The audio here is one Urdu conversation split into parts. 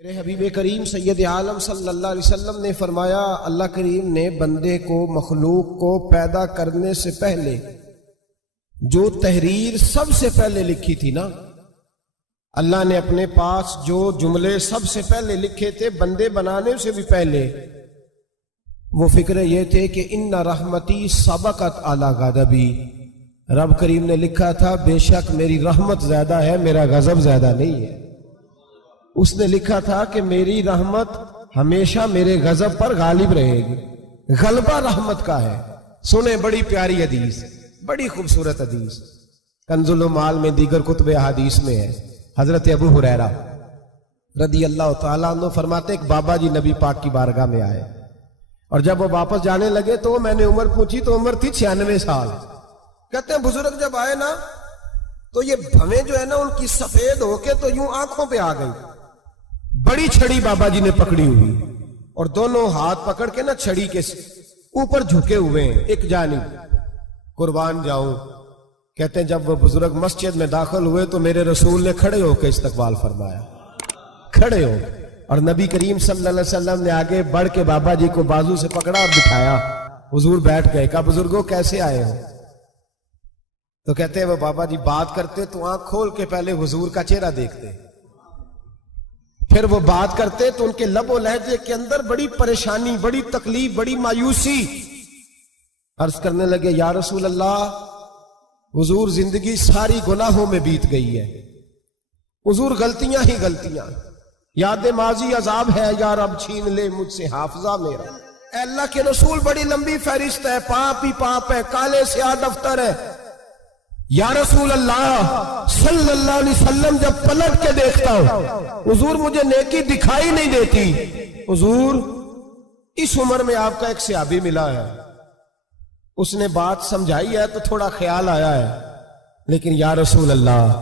میرے حبیب کریم سید عالم صلی اللہ علیہ وسلم نے فرمایا، اللہ کریم نے بندے کو، مخلوق کو پیدا کرنے سے پہلے جو تحریر سب سے پہلے لکھی تھی نا، اللہ نے اپنے پاس جو جملے سب سے پہلے لکھے تھے بندے بنانے سے بھی پہلے، وہ فکر یہ تھے کہ ان رحمتی سبقت اعلی غضبی، رب کریم نے لکھا تھا بے شک میری رحمت زیادہ ہے، میرا غضب زیادہ نہیں ہے۔ اس نے لکھا تھا کہ میری رحمت ہمیشہ میرے غضب پر غالب رہے گی، غلبہ رحمت کا ہے۔ سنیں بڑی پیاری حدیث، بڑی خوبصورت حدیث، کنز المال میں دیگر کتب احادیث میں ہے۔ حضرت ابو ہریرہ رضی اللہ تعالیٰ عنہ فرماتے ایک بابا جی نبی پاک کی بارگاہ میں آئے، اور جب وہ واپس جانے لگے تو میں نے عمر پوچھی تو عمر تھی 96 سال۔ کہتے ہیں بزرگ جب آئے نا تو یہ بھویں جو ہے نا ان کی سفید ہو کے تو یوں آنکھوں پہ آ گئی، بڑی چھڑی بابا جی نے پکڑی ہوئی اور دونوں ہاتھ پکڑ کے نا چھڑی کے اوپر جھکے ہوئے ہیں ایک جانب، قربان جاؤں۔ کہتے ہیں جب وہ بزرگ مسجد میں داخل ہوئے تو میرے رسول نے کھڑے ہو کے استقبال فرمایا، کھڑے ہو، اور نبی کریم صلی اللہ علیہ وسلم نے آگے بڑھ کے بابا جی کو بازو سے پکڑا اور بٹھایا۔ حضور بیٹھ گئے، کہا بزرگوں کیسے آئے ہو؟ تو کہتے ہیں وہ بابا جی بات کرتے تو آنکھ کھول کے پہلے حضور کا چہرہ دیکھتے، پھر وہ بات کرتے تو ان کے لب و لہجے کے اندر بڑی پریشانی، بڑی تکلیف، بڑی مایوسی۔ عرض کرنے لگے یا رسول اللہ، حضور زندگی ساری گناہوں میں بیت گئی ہے، حضور غلطیاں ہی غلطیاں، یاد ماضی عذاب ہے، یا رب چھین لے مجھ سے حافظہ میرا۔ اے اللہ کے رسول بڑی لمبی فہرست ہے، پاپ ہی پاپ ہے، کالے سیاہ دفتر ہے۔ یا رسول اللہ صلی اللہ علیہ وسلم جب پلٹ کے دیکھتا ہوں حضور مجھے نیکی دکھائی نہیں دیتی۔ حضور اس عمر میں آپ کا ایک صحابی ملا ہے، اس نے بات سمجھائی ہے تو تھوڑا خیال آیا ہے، لیکن یا رسول اللہ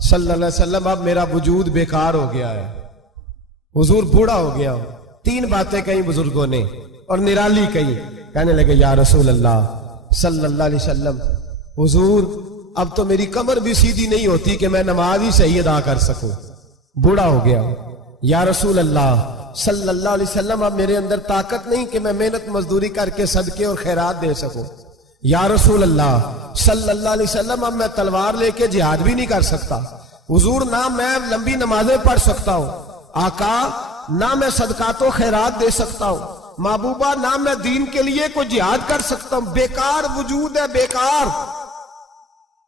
صلی اللہ علیہ وسلم اب میرا وجود بیکار ہو گیا ہے، حضور بوڑھا ہو گیا ہوں۔ تین باتیں کہیں بزرگوں نے اور نرالی کہی، کہنے لگے یا رسول اللہ صلی اللہ علیہ وسلم، حضور اب تو میری کمر بھی سیدھی نہیں ہوتی کہ میں نماز ہی صحیح ادا کر سکوں، بوڑھا ہو گیا ہوں۔ یا رسول اللہ صلی اللہ علیہ وسلم اب میرے اندر طاقت نہیں کہ میں محنت مزدوری کر کے صدقے اور خیرات دے سکوں۔ یا رسول اللہ صلی اللہ علیہ وسلم اب میں تلوار لے کے جہاد بھی نہیں کر سکتا، حضور نہ میں لمبی نمازیں پڑھ سکتا ہوں، آقا نہ میں صدقات و خیرات دے سکتا ہوں، محبوبہ نہ میں دین کے لیے کوئی جہاد کر سکتا ہوں، بیکار وجود ہے،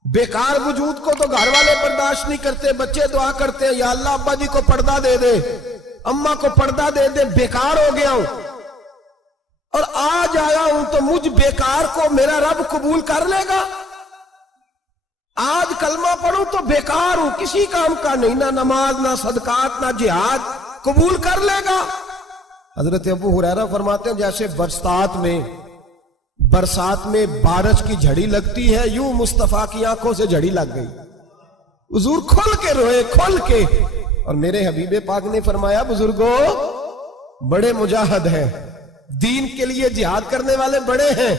بیکار وجود کو تو گھر والے برداشت نہیں کرتے، بچے دعا کرتے ہیں یا اللہ ابا جی کو پردہ دے دے، اماں کو پردہ دے دے، بیکار ہو گیا ہوں، اور آج آیا ہوں تو مجھ بیکار کو میرا رب قبول کر لے گا؟ آج کلمہ پڑھوں تو بیکار ہوں، کسی کام کا نہیں، نہ نماز نہ صدقات نہ جہاد، قبول کر لے گا؟ حضرت ابو ہریرہ فرماتے ہیں جیسے برسات میں بارش کی جھڑی لگتی ہے، یوں مصطفیٰ کی آنکھوں سے جھڑی لگ گئی، حضور کھل کے روئے، کھل کے۔ اور میرے حبیب پاک نے فرمایا بزرگوں بڑے مجاہد ہیں، دین کے لیے جہاد کرنے والے بڑے ہیں،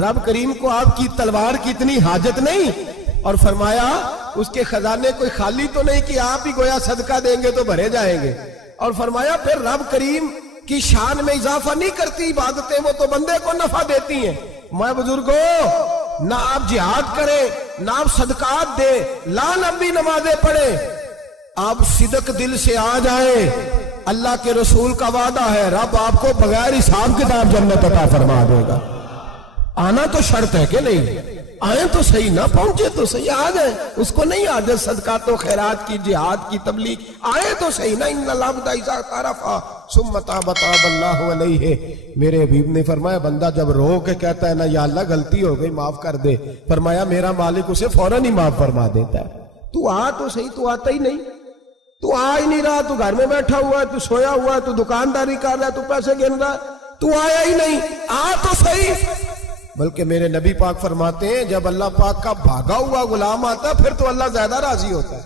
رب کریم کو آپ کی تلوار کی اتنی حاجت نہیں، اور فرمایا اس کے خزانے کوئی خالی تو نہیں کہ آپ ہی گویا صدقہ دیں گے تو بھرے جائیں گے، اور فرمایا پھر رب کریم کی شان میں اضافہ نہیں کرتی عبادتیں، وہ تو بندے کو نفع دیتی ہیں۔ میں بزرگوں نہ آپ جہاد کریں، نہ آپ صدقات دیں، لا لمبی نمازیں پڑھیں، آپ صدق دل سے آ جائیں، اللہ کے رسول کا وعدہ ہے رب آپ کو بغیر حساب کتاب جنت عطا فرما دے گا۔ آنا تو شرط ہے کہ نہیں؟ آئیں تو صحیح، نہ پہنچے تو صحیح، آ جائیں، اس کو نہیں عادت صدقات و خیرات کی، جہاد کی، تبلیغ، آئیں تو صحیح نا۔ ان العبد اذا تعرفا ثم تاب تاب اللہ علیہ، میرے حبیب نے فرمایا بندہ جب رو کے کہتا ہے نا یا اللہ غلطی ہو گئی معاف کر دے، فرمایا میرا مالک اسے فوراً ہی معاف فرما دیتا ہے۔ تو آ تو صحیح، تو آتا ہی نہیں، تو آ ہی نہیں رہا، تو گھر میں بیٹھا ہوا ہے، تو سویا ہوا ہے، تو دکانداری کر رہا ہے، تو پیسے گن رہا ہے، تو آیا ہی نہیں، آ تو صحیح۔ بلکہ میرے نبی پاک فرماتے ہیں جب اللہ پاک کا بھاگا ہوا غلام آتا ہے پھر تو اللہ زیادہ راضی ہوتا ہے،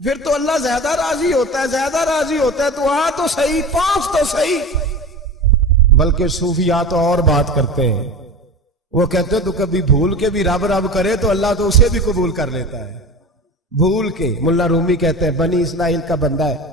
پھر تو اللہ زیادہ راضی ہوتا ہے، زیادہ راضی ہوتا ہے، تو آ تو صحیح، پہنچ تو صحیح۔ بلکہ صوفیاء تو اور بات کرتے ہیں، وہ کہتے ہیں تو کبھی بھول کے بھی رب رب کرے تو اللہ تو اسے بھی قبول کر لیتا ہے، بھول کے۔ ملا رومی کہتے ہیں بنی اسرائیل کا بندہ ہے،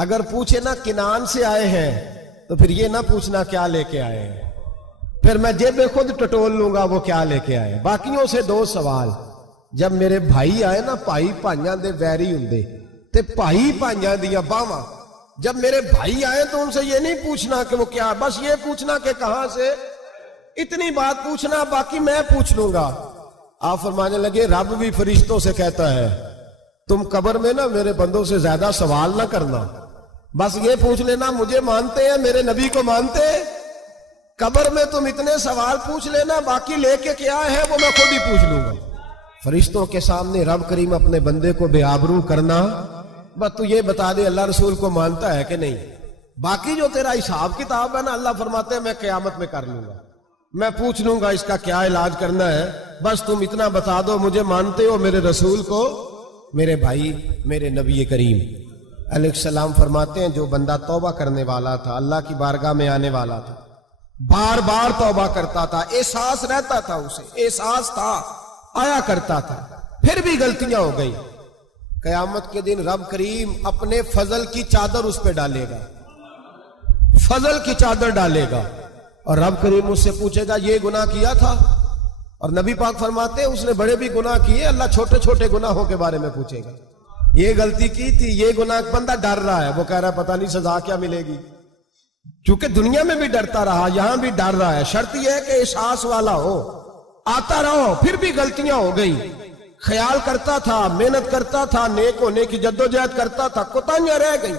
اگر پوچھے نا کنان سے آئے ہیں تو پھر یہ نہ پوچھنا کیا لے کے آئے ہیں، پھر میں جیب خود ٹٹول لوں گا وہ کیا لے کے آئے۔ باقیوں سے دو سوال، جب میرے بھائی آئے نا، بھائی پانیاں دے ویری ہوندے تے بھائی پانیاں دیاں باواں، جب میرے بھائی آئے تو ان سے یہ نہیں پوچھنا کہ وہ کیا، بس یہ پوچھنا کہ کہاں سے، اتنی بات پوچھنا، باقی میں پوچھ لوں گا۔ آپ فرمانے لگے رب بھی فرشتوں سے کہتا ہے تم قبر میں نا میرے بندوں سے زیادہ سوال نہ کرنا، بس یہ پوچھ لینا مجھے مانتے ہیں، میرے نبی کو مانتے ہیں؟ قبر میں تم اتنے سوال پوچھ لینا، باقی لے کے کیا ہے وہ میں خود ہی پوچھ لوں گا۔ فرشتوں کے سامنے رب کریم اپنے بندے کو بے آبرو کرنا، بس تو یہ بتا دے اللہ رسول کو مانتا ہے کہ نہیں، باقی جو تیرا حساب کتاب ہے نا، اللہ فرماتے ہیں میں قیامت میں کر لوں گا، میں پوچھ لوں گا اس کا کیا علاج کرنا ہے، بس تم اتنا بتا دو مجھے مانتے ہو، میرے رسول کو، میرے بھائی، میرے نبی کریم علیہ السلام فرماتے ہیں جو بندہ توبہ کرنے والا تھا، اللہ کی بارگاہ میں آنے والا تھا، بار بار توبہ کرتا تھا، احساس رہتا تھا، اسے احساس تھا، آیا کرتا تھا، پھر بھی غلطیاں ہو گئی، قیامت کے دن رب کریم اپنے فضل کی چادر اس پہ ڈالے گا، فضل کی چادر ڈالے گا، اور رب کریم اس سے پوچھے گا یہ گناہ کیا تھا، اور نبی پاک فرماتے ہیں اس نے بڑے بھی گناہ کیے، اللہ چھوٹے چھوٹے گناہوں کے بارے میں پوچھے گا، یہ غلطی کی تھی، یہ گناہ، بندہ ڈر رہا ہے، وہ کہہ رہا ہے پتہ نہیں سزا کیا ملے گی، چونکہ دنیا میں بھی ڈرتا رہا، یہاں بھی ڈر رہا ہے، شرط یہ ہے کہ احساس والا ہو، آتا رہو، پھر بھی غلطیاں ہو گئی، خیال کرتا تھا، محنت کرتا تھا، نیک ہونے کی جدوجہد کرتا تھا، کوتاہیاں رہ گئی،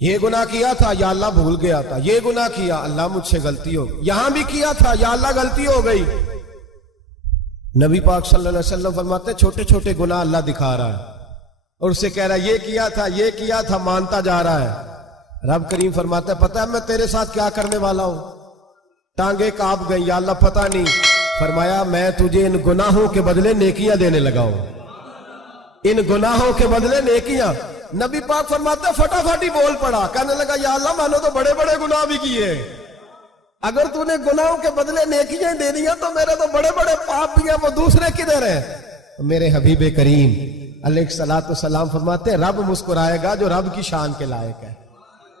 یہ گناہ کیا تھا یا اللہ بھول گیا تھا، یہ گناہ کیا اللہ مجھ سے غلطی ہو گئی، یہاں بھی کیا تھا یا اللہ غلطی ہو گئی۔ نبی پاک صلی اللہ علیہ وسلم فرماتے ہیں چھوٹے چھوٹے گناہ اللہ دکھا رہا ہے اور اسے کہہ رہا ہے یہ کیا تھا مانتا جا رہا ہے، رب کریم فرماتا ہے پتہ ہے میں تیرے ساتھ کیا کرنے والا ہوں، ٹانگیں کانپ گئی، یا اللہ پتہ نہیں، فرمایا میں تجھے ان گناہوں کے بدلے نیکیاں دینے لگا ہوں، ان گناہوں کے بدلے نیکیاں۔ نبی پاک فرماتا ہے فٹافٹ ہی بول پڑا، کہنے لگا یا اللہ میں نے تو بڑے بڑے گناہ بھی کیے، اگر تو نے گناہوں کے بدلے نیکیاں دے دیا تو میرے تو بڑے بڑے پاپ بھی ہیں، وہ دوسرے کدھر ہیں؟ میرے حبیب کریم علیہ الصلوۃ والسلام فرماتے ہیں رب مسکرائے گا جو رب کی شان کے لائق ہے،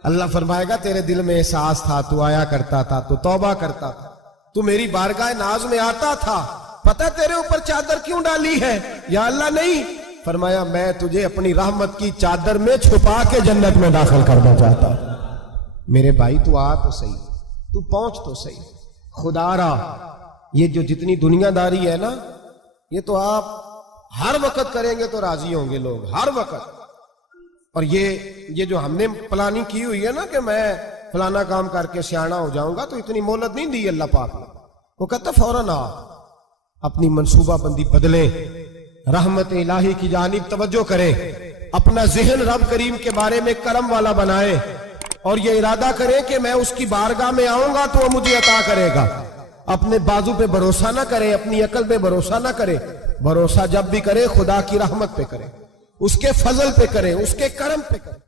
اللہ فرمائے گا تیرے دل میں احساس تھا، تو آیا کرتا تھا، تو توبہ کرتا تھا، تو میری بارگاہ ناز میں آتا تھا، پتہ تیرے اوپر چادر کیوں ڈالی ہے؟ یا اللہ نہیں، فرمایا میں تجھے اپنی رحمت کی چادر میں چھپا کے جنت میں داخل کرنا چاہتا ہوں۔ میرے بھائی تو آ تو صحیح، تو پہنچ تو صحیح، خدا را یہ جو جتنی دنیا داری ہے نا، یہ تو آپ ہر وقت کریں گے تو راضی ہوں گے لوگ، ہر وقت، اور یہ جو ہم نے پلاننگ کی ہوئی ہے نا کہ میں فلانا کام کر کے سیاںا ہو جاؤں گا، تو اتنی مہلت نہیں دی اللہ پاک نے، وہ کہتا فوراً آ، اپنی منصوبہ بندی بدلیں، رحمت الہی کی جانب توجہ کریں، اپنا ذہن رب کریم کے بارے میں کرم والا بنائیں، اور یہ ارادہ کریں کہ میں اس کی بارگاہ میں آؤں گا تو وہ مجھے عطا کرے گا۔ اپنے بازو پہ بھروسہ نہ کرے، اپنی عقل پہ بھروسہ نہ کرے، بھروسہ جب بھی کرے خدا کی رحمت پہ کرے، اس کے فضل پہ کرے، اس کے کرم پہ کرے۔